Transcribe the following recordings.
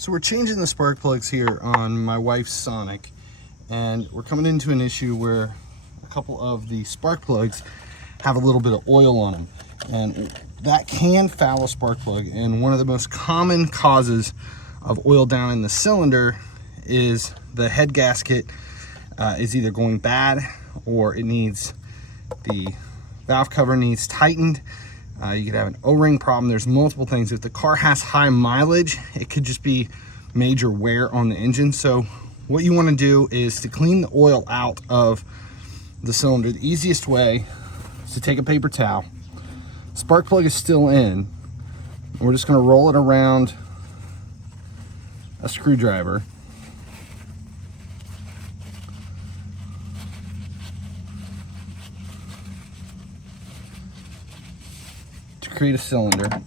So we're changing the spark plugs here on my wife's Sonic, and we're coming into an issue where a couple of the spark plugs have a little bit of oil on them, and that can foul a spark plug. And one of the most common causes of oil down in the cylinder is the head gasket is either going bad, or it needs, the valve cover needs tightened. You could have an O-ring problem. There's multiple things. If the car has high mileage, it could just be major wear on the engine. So what you want to do is to clean the oil out of the cylinder. The easiest way is to take a paper towel. Spark plug is still in, and we're just going to roll it around a screwdriver. Create a cylinder, and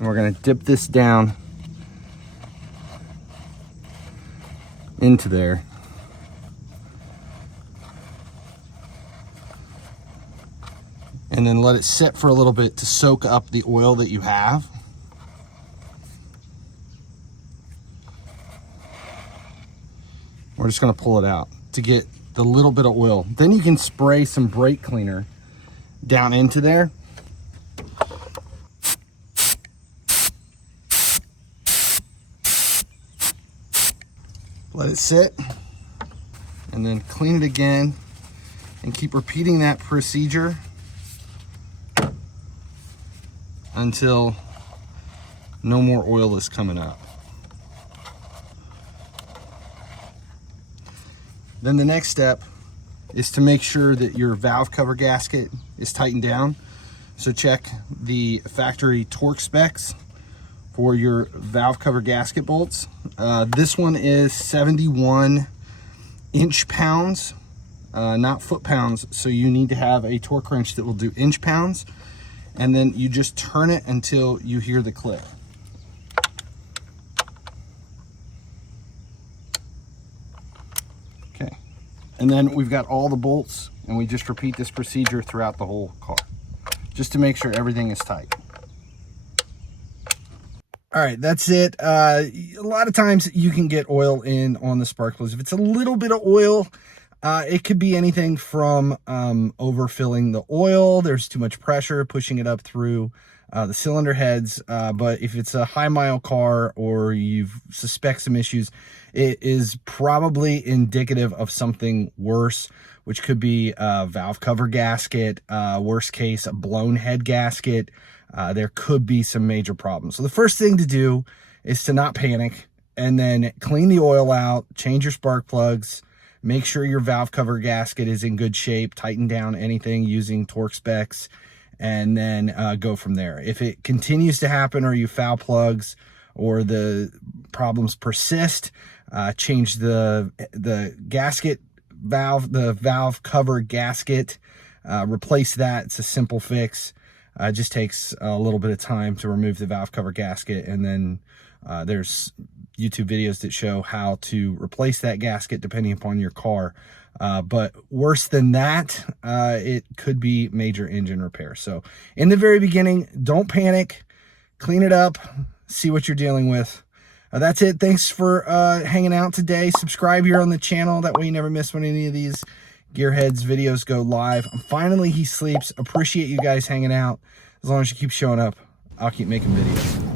we're going to dip this down into there, and then let it sit for a little bit to soak up the oil that you have. We're just going to pull it out to get the little bit of oil. Then you can spray some brake cleaner down into there. Let it sit, and then clean it again, and keep repeating that procedure until no more oil is coming up. Then the next step is to make sure that your valve cover gasket is tightened down. So check the factory torque specs for your valve cover gasket bolts. This one is 71 inch-pounds, not foot-pounds. So you need to have a torque wrench that will do inch-pounds, and then you just turn it until you hear the click. Okay. And then we've got all the bolts, and we just repeat this procedure throughout the whole car, just to make sure everything is tight. All right, that's it. A lot of times you can get oil in on the spark plugs. If it's a little bit of oil, it could be anything from overfilling the oil. There's too much pressure pushing it up through the cylinder heads. But if it's a high mile car, or you suspect some issues, it is probably indicative of something worse, which could be a valve cover gasket, worst case, a blown head gasket. There could be some major problems. So the first thing to do is to not panic, and then clean the oil out, change your spark plugs, make sure your valve cover gasket is in good shape, tighten down anything using torque specs, and then go from there. If it continues to happen, or you foul plugs, or the problems persist, change the gasket valve, the valve cover gasket, replace that. It's a simple fix. It just takes a little bit of time to remove the valve cover gasket, and then there's YouTube videos that show how to replace that gasket depending upon your car. But worse than that, it could be major engine repair. So in the very beginning, don't panic, clean it up, see what you're dealing with. That's it. Thanks for hanging out today. Subscribe here on the channel. That way you never miss when any of these GearHeads videos go live. Finally, he sleeps. Appreciate you guys hanging out. As long as you keep showing up, I'll keep making videos.